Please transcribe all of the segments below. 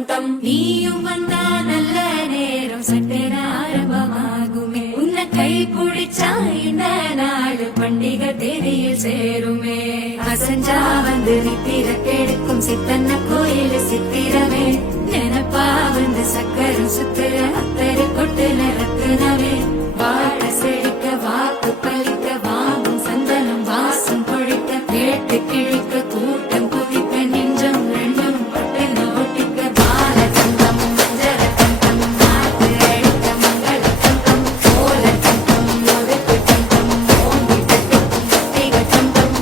டம் டம் நீயும் வந்தா நல்ல நேரம் சட்டென ஆரம்பமாகுமே உன்னை கை பிடிச்சா இந்த நாடு பண்டிகை தேதியில் சேருமே அசஞ்சா வந்து நித்திர கெடுக்கும் சித்தன்ன கோயில் சித்திரமே நினப்பா வந்து சக்கரம் சுத்துற அத்தரு கொட்டு நிறத்துனவே வாழ செழிக்க வாக்கு பலிக்க வாங்கும் சந்தனம் வாசம் பொழிக்க கேட்டு கிழிக்க கூட்டம் குதிக்க நெஞ்சம் ரெண்டும் பட்டுன ஒட்டிக்க பால தங்கம் மஞ்சர தங்கம் நாட்டு அழிக்க மங்கள தங்கம் கோல தங்கம் ஒதுக்கு தங்கம் ஓங்கி தட்டிக்கும் திக தங்கம்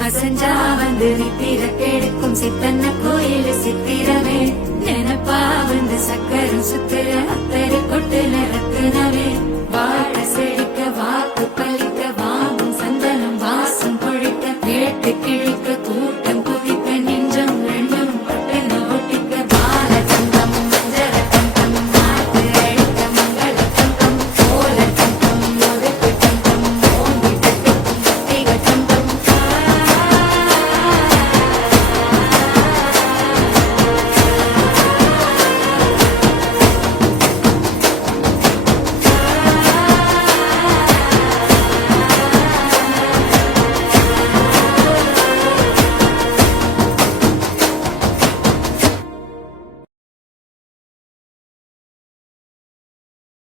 அசஞ்சா வந்து நித்திர கெடுக்கும் சித்தன்ன கோயில் சித்திரமே நினப்பா வந்து சக்கரம் சுத்துற அத்தரு கொட்டு